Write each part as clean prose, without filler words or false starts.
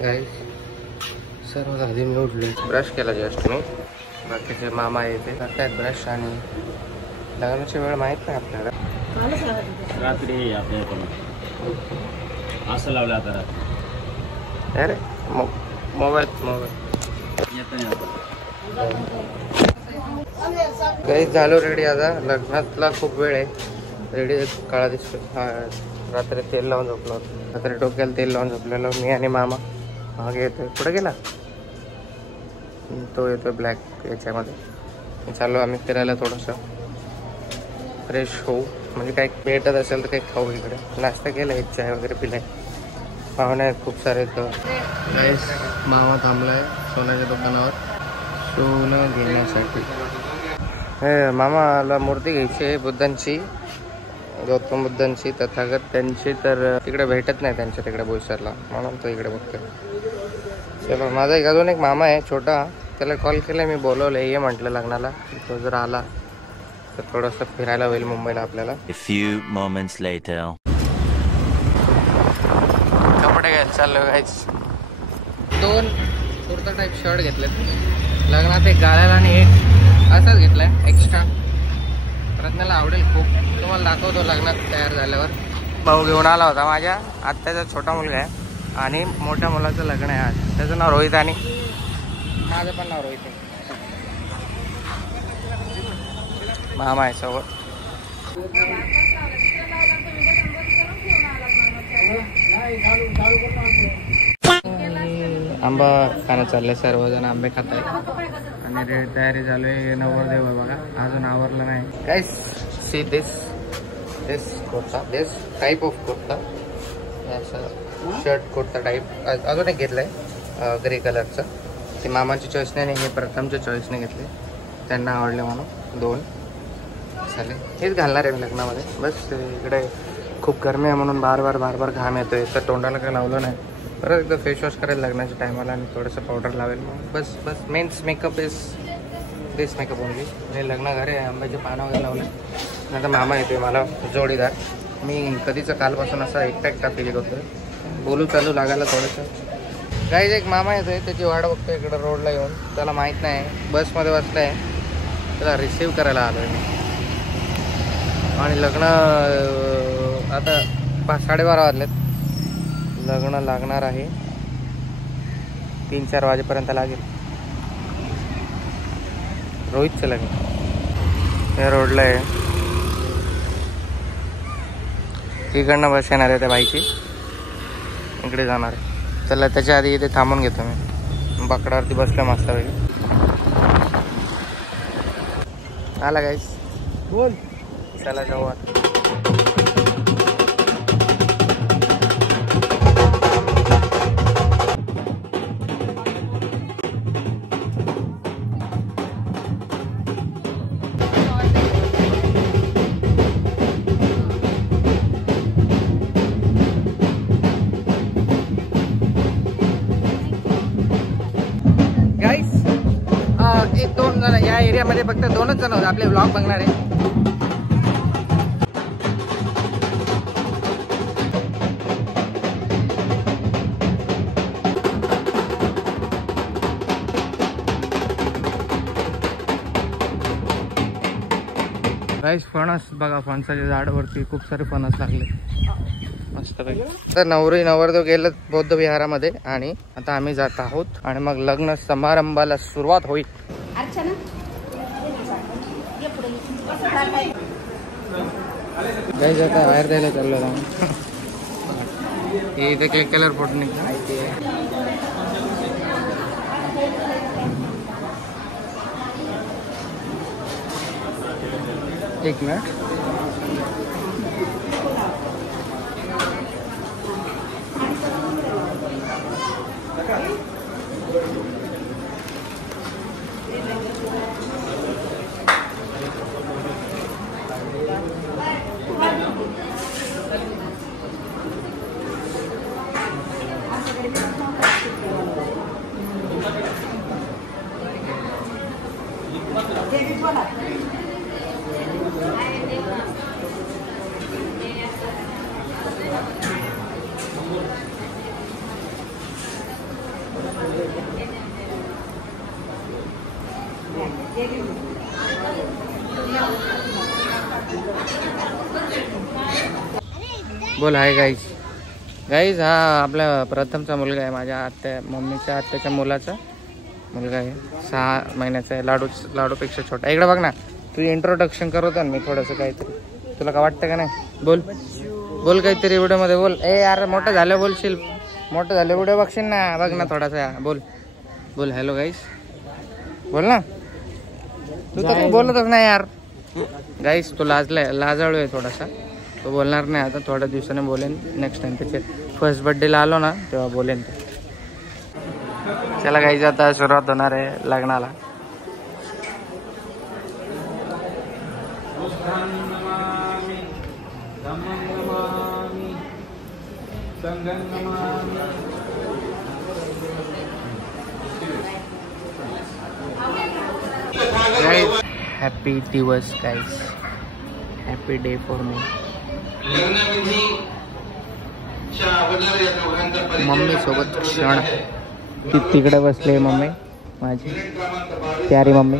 गाईस सर्व आधी मी उठलो, ब्रश केला जस्ट मी. बाकीचे मामा येते करतायत ब्रश. आणि लग्नाची वेळ माहीत नाही आपल्याला. रात्री आपल्याला असं लावलं आता अरे मोबाईल गाईस झालो रेडी. आता लग्नातला खूप वेळ आहे. रेडी काळा दिसतो. रात्री तेल लावून झोपलो. रात्री डोक्याला तेल लावून झोपलेलो मी आणि मामा. मागे येतोय. कुठे गेला तो? येतोय ब्लॅक याच्यामध्ये. चाललो आम्ही फिरायला. थोडंसं फ्रेश होऊ, म्हणजे काही भेटत असेल तर काही खाऊ. इकडे नाश्ता केला, एक चाय वगैरे पिलाय. पाहुणे आहेत खूप सारे. तर मामा थांबलाय सोन्याच्या दुकानावर सोनं घेण्यासाठी. हे मामाला मूर्ती घ्यायची आहे बुद्धांची, गौतम बुद्धांची, तथागत त्यांची. तर तिकडे भेटत नाही त्यांच्या तिकडे बोईसरला, म्हणून तो इकडे बघतोय. चलो, माझा अजून एक मामा आहे छोटा, त्याला कॉल केला मी, बोलवलं ये म्हटलं लग्नाला. तो जर आला तर थोडंसं फिरायला होईल मुंबईला आपल्याला. A few moments later. कपडे घ्यायला चाललो गाईस. 2 कुर्ता टाईप शर्ट घेतलेत लग्नात. एक घालायला आणि एक असाच घेतलाय एक्स्ट्रा. प्रज्ञाला आवडेल खूप. तुम्हाला दाखवतो लग्नात तयार झाल्यावर. भाऊ घेऊन आला होता माझ्या आत्याचा छोटा मुलगा आहे आणि मोठ्या मुलाचं लग्न आहे आज. त्याचं नाव रोहित आणि माझं पण नाव रोहित आहे. मामा आहे सोबत. आंबा खाणं चाललंय. सर्वजण आंबे खात आहेत आणि तयारी चालू आहे. नवरदेव आहे बघा, अजून आवरलं नाही. Guys see this kurta, this type of kurta. असं शर्ट कुर्ता टाईप अजून एक घेतलंय ग्रे कलरचं. ते मामाची चॉईसने आणि हे प्रथमच्या चॉईसने घेतले. त्यांना आवडले म्हणून 2 चालेल. हेच घालणार आहे मी लग्नामध्ये. बस इकडे खूप गरमी आहे म्हणून बार बार घाम येतोय. तर तोंडाला काही लावलं नाही. परत एकदा फेस वॉश करेल लग्नाच्या टायमाला आणि थोडंसं पावडर लावेल. मग बस men's makeup is this makeup only. हे लग्न घर आहे. आंब्याचे पानं वगैरे लावले. नंतर मामा येतोय मला जोडीदार. मी कधीचं कालपासून असा एकटा फील करतोय. बोलू चालू लागायला थोडंसं. गाईज एक मामा येतोय, त्याची वाट बघतोय इकडं रोडला येऊन. त्याला माहीत नाही बसमध्ये बसलाय. त्याला रिसीव्ह करायला आलो आहे मी. आणि लग्न आता 12:30 वाजलेत. लग्न लागणार आहे 3-4 वाजेपर्यंत लागेल. रोहितचं लग्न या रोडला आहे. तिकडनं बस येणार आहे त्या बाईची. इकडे जाणार आहे. चला त्याच्या आधी इथे थांबून घेतो मी. बाकडावरती बसलो मस्त वेळी. आला गाईस बोल. चला जाऊ. एक 2 जण या एरियामध्ये फक्त 2च जण होते आपले ब्लॉग बघणारे. गाईस फणस बघा, फणसाच्या झाडावरती खूप सारे फणस लागले मस्त पैकी. तर नवरी नवरदेव गेलं बौद्ध विहारामध्ये आणि आता आम्ही जात आहोत आणि मग लग्न समारंभाला सुरुवात होईल. गाईस आता बाहेर जायला चाललो आहोत. इथे केक कलर फोटो निघतो. एक मिनिट. बोल हाय गाईज. गाईज हा आपला प्रथमचा मुलगा आहे, माझ्या आत्या मम्मीच्या आत्याच्या मुलाचा मुलगा आहे. 6 महिन्याचा आहे. लाडूपेक्षा छोटा. इकडे बघ ना, तू इंट्रोडक्शन करत मी थोडंसं काहीतरी. तुला काय वाटतं का नाही? बोल बोल काहीतरी व्हिडिओमध्ये बोल. ए यार मोठं झालं बोलशील, मोठं झालं व्हिडिओ बघशील ना. बघ ना थोडासा बोल बोल. हॅलो गाईज बोल ना. तू तर काही बोलतच नाही यार. गाईज तो लाजाळू आहे थोडासा, तो बोलणार नाही आता. थोड्या दिवसाने बोलेन नेक्स्ट टाइम. त्याचे फर्स्ट बर्थडेला आलो ना तेव्हा बोलेन ते. चला गाईज आता सुरुवात होणार आहे लग्नाला. हॅपी दिवस guys, happy day for me. Mummy सोबत क्षण. ती तिकडे बसले मम्मी माझी प्यारी मम्मी.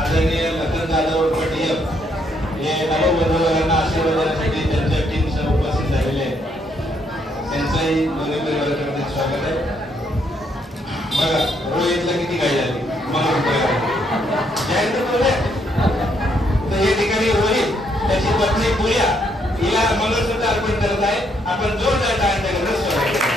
आदरणीय लखन जाधव पटील हे नववधूवरांना आशीर्वाद देण्यासाठी त्यांच्या टीमसह उपस्थित झालेले आहेत. त्यांचंही दोन्ही परिवाराकडे स्वागत आहे. बघा रोहितला किती गाडी झाली तर हे ठिकाणी रोहित त्याची पत्नी पूजा हिला मंगळसूत्र अर्पण करत आहे. आपण जोरदार टाळ्यांच्या गजरात स्वागत करू.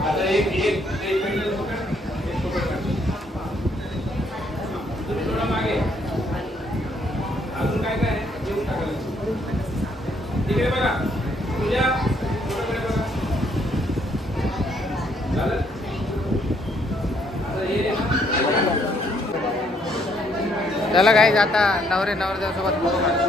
आता एक मागे अजून काय काय येऊन टाकायला तिकडे बघा. पूजा झालं. चला गाईज आता नवरे नवरदेवासोबत फोटो काढतो.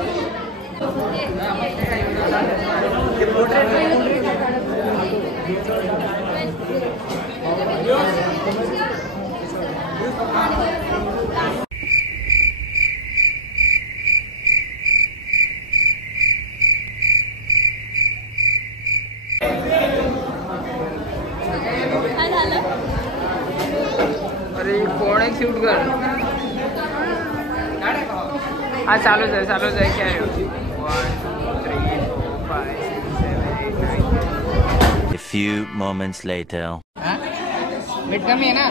अरे कोण आहे शूट कर. हा चालूच आहे काय. 1 2 3 4 5 6 7 8 9. A few moments later. मीठ कमी आहे ना.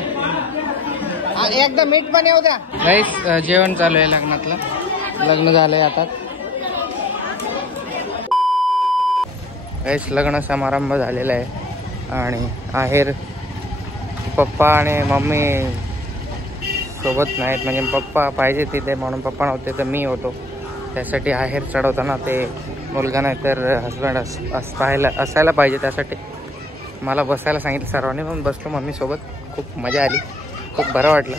एकदा मीठ पण येऊ द्या. गाईस जेवण चालू आहे लग्नातलं. लग्न झालंय आता. गाईस लग्न समारंभ झालेला आहे आणि आहेर पप्पा आणि मम्मी सोबत नाहीत. म्हणजे पप्पा पाहिजे तिथे म्हणून पप्पा नव्हते तर मी होतो. त्यासाठी आहेर चढवताना ते मुलगा नाही तर हस्बंड असायला पाहिजे. त्यासाठी मला बसायला सांगितलं सर्वांनी, पण बसलो मम्मीसोबत. खूप मजा आली, खूप बरं वाटलं.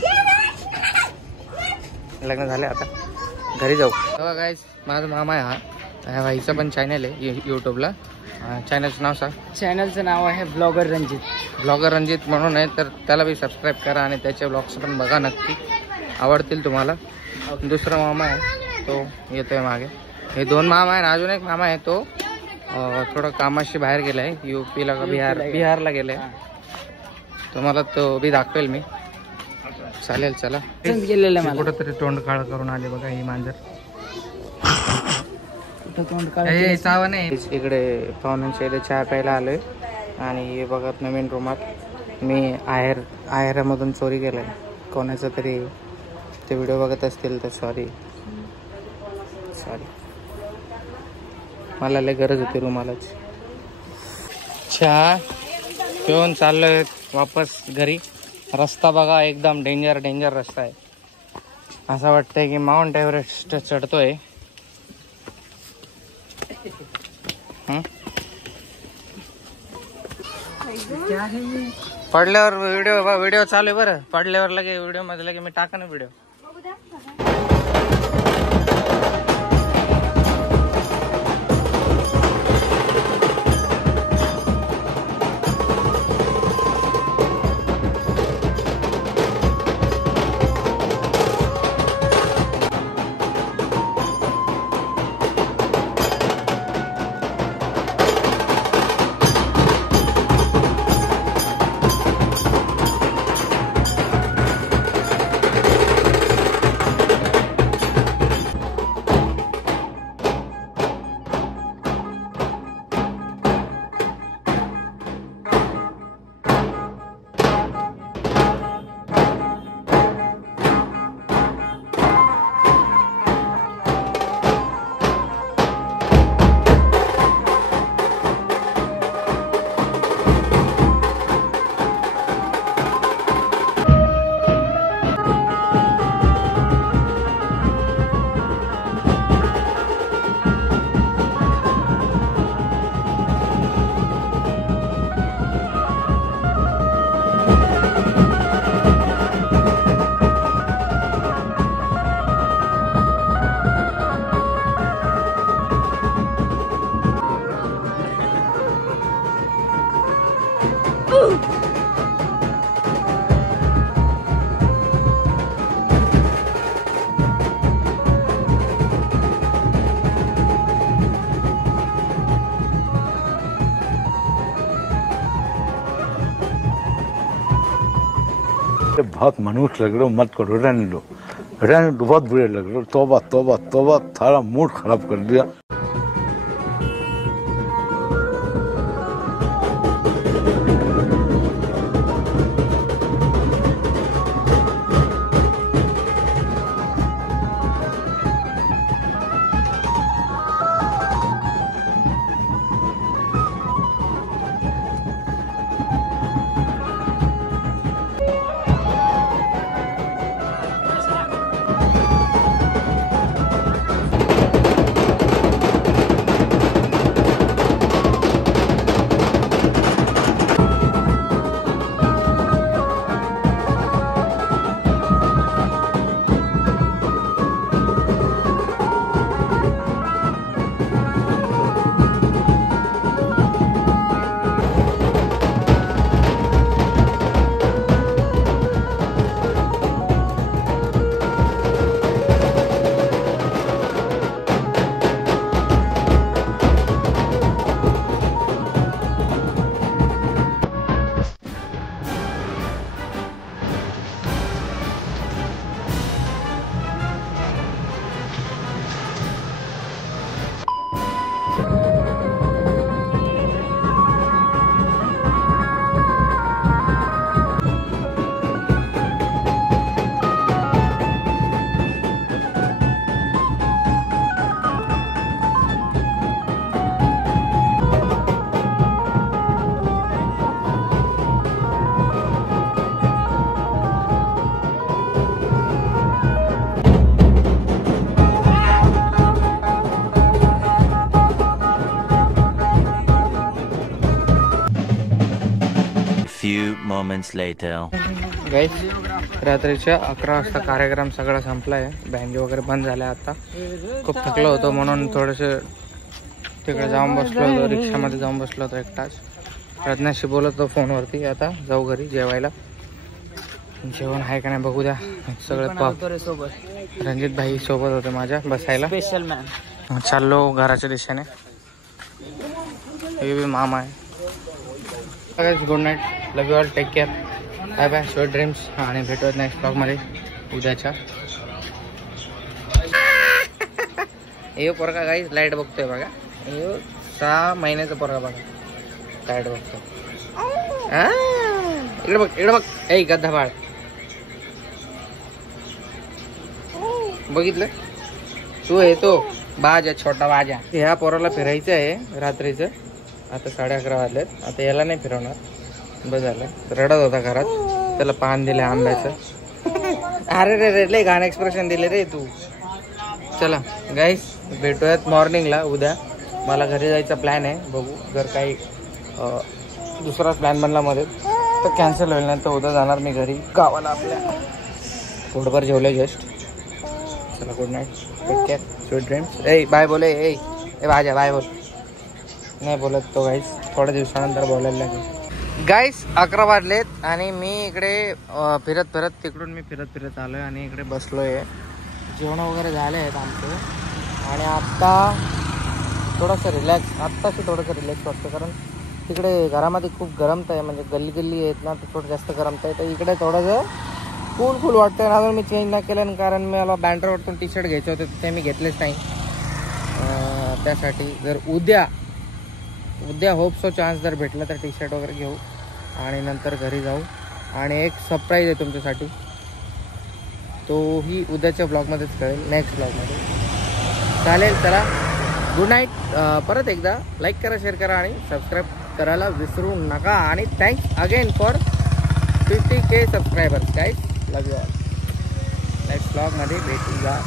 लग्न झालं आता घरी जाऊ. तेव्हा गाईस माझा मामा आहे हा भाईचा पण चॅनल आहे यूट्यूबला. चॅनलचं नाव सांग. चॅनलचं नाव आहे ब्लॉगर रणजित म्हणून आहे. तर त्याला बी सबस्क्राईब करा आणि त्याचे ब्लॉग्स पण बघा, नक्की आवडतील तुम्हाला. दुसरा मामा आहे तो येतोय मागे. हे 2 मामा आहे. अजून एक मामा आहे तो थोडं कामाशी बाहेर गेला आहे. UPला का बिहारला गेलाय. तुम्हाला तो बी दाखवेल मी. चालेल चला. गेलेलं मला कुठंतरी तोंड काळ करून आले बघा ही मांजर. तोंड काढ चावा नाही. इकडे पाहुण्यांच्या इथे चहा प्यायला आलोय आणि हे बघा नवीन रूमात मी आहेरामधून चोरी केलंय कोणाचं तरी. ते व्हिडिओ बघत असतील तर सॉरी. मला लय गरज होती रुमालाची. चहा पिऊन चाललोय वापस घरी. रस्ता बघा एकदम डेंजर रस्ता आहे. असं वाटतंय की माउंट एव्हरेस्ट चढतोय. पडल्यावर व्हिडिओ चालू आहे बरं. पडल्यावर लगे व्हिडिओ मध्ये लगे मी टाका ना व्हिडिओ. बहुत मनहूस लग रहे हो, मत करो, रहने दो, बहुत बुरे लग रहे हो. तौबा तौबा तौबा, सारा मूड खराब कर दिया. Few moments later. गाईस रात्रीच्या 11 वाजता कार्यक्रम सगळा संपलाय. बँड वगैरे बंद झालाय. आता खूप थकलो होतो म्हणून थोडंसं तिकडे जाऊन बसलो होतो. रिक्षामध्ये जाऊन बसलो होतो एकटाच. रत्नाशी बोलत होतो फोनवरती. आता जाऊ घरी जेवायला. जेवण आहे का नाही बघू द्या. सगळं सोबत रणजित भाई सोबत होते माझ्या बसायला. Special man. चाललो घराच्या दिशेने. हे बी मामा आहे. Good night. Love you all. Take care. Bye bye sweet dreams आणि भेटूयात नेक्स्ट ब्लॉग मध्ये उद्याच्या. हे पोरगा काही लाईट बघतोय बघा. हे 6 महिन्याचा पोरगा बघा लाईट बघतोय. इकडे बघ इकडे बघ. ए गद्दा बाळ बघितलं तू आहे तो बाजा छोटा बाजा. ह्या पोराला फिरायचं आहे रात्रीचं. आता 11:30 वाजलेत. आता याला नाही फिरवणार. बस झालं. रडत होता घरात. त्याला पान दिले आंब्याचं. अरे रे रे लय घाण एक्सप्रेशन दिले रे तू. चला गाईस भेटूयात मॉर्निंगला उद्या. मला घरी जायचा प्लॅन आहे. बघू जर काही दुसराच प्लॅन बनला मध्ये तर कॅन्सल होईल. नाही तर उद्या जाणार मी घरी गावाला आपल्या. पोटभर जेवले जस्ट. चला good night. Take care. Sweet dreams. ए बाय बोले. ए बाजा बाय बोल. नाही बोलत तो गाईस. थोड्या दिवसानंतर बोलायला लागेल. गाईस 11 वाजलेत आणि मी इकडे फिरत फिरत तिकडून मी फिरत फिरत आलोय आणि इकडे बसलोय. जेवण वगैरे झाले आहेत आमचे आणि आत्ता थोडंसं रिलॅक्स. आत्ताशी थोडंसं रिलॅक्स वाटतं कारण तिकडे घरामध्ये खूप गरमत आहे. म्हणजे गल्ली गल्ली आहेत ना तर थोडं जास्त गरमत आहे. तर इकडे थोडंसं कूल वाटतं. अजून मी चेंज नाही केलं कारण मला बँड्रावरतून टी शर्ट घ्यायचे होते ते मी घेतलेच नाही. त्यासाठी जर उद्या होप सो चान्स जर भेटला तर टी शर्ट वगैरे घेऊ आणि नंतर घरी जाऊ. आणि एक सरप्राईज आहे तुमच्यासाठी. तोही उद्याच्या ब्लॉगमध्येच कळेल. नेक्स्ट ब्लॉगमध्ये चालेल. चला गुड नाईट. परत एकदा लाईक करा शेअर करा आणि सबस्क्राईब करायला विसरू नका. आणि thanks again for 50K subscribers guys. Love you all. Next ब्लॉगमध्ये भेटूया.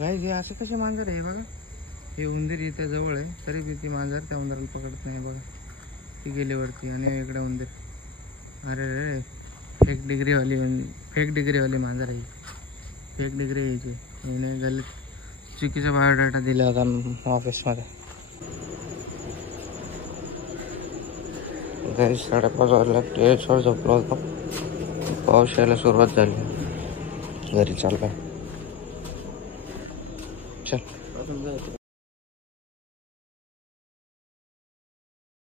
गाईज हे असे कसे मांजर आहे बघा. हे उंदीर इथे जवळ आहे तरी बी ती मांजर त्या उंदराला पकडत नाही बघा. ती गेली वरती आणि इकडे उंदीर. अरे रे फेक डिग्रीवाली मांजर आहे. फेक डिग्री यायची. हिने गल्लीत चुकीचा बायोडाटा दिला होता ऑफिसमध्ये. 5:30 वाजला. टेरेसवर झोपलो होतो. पाऊस यायला सुरुवात झाली. घरी चाललाय. चल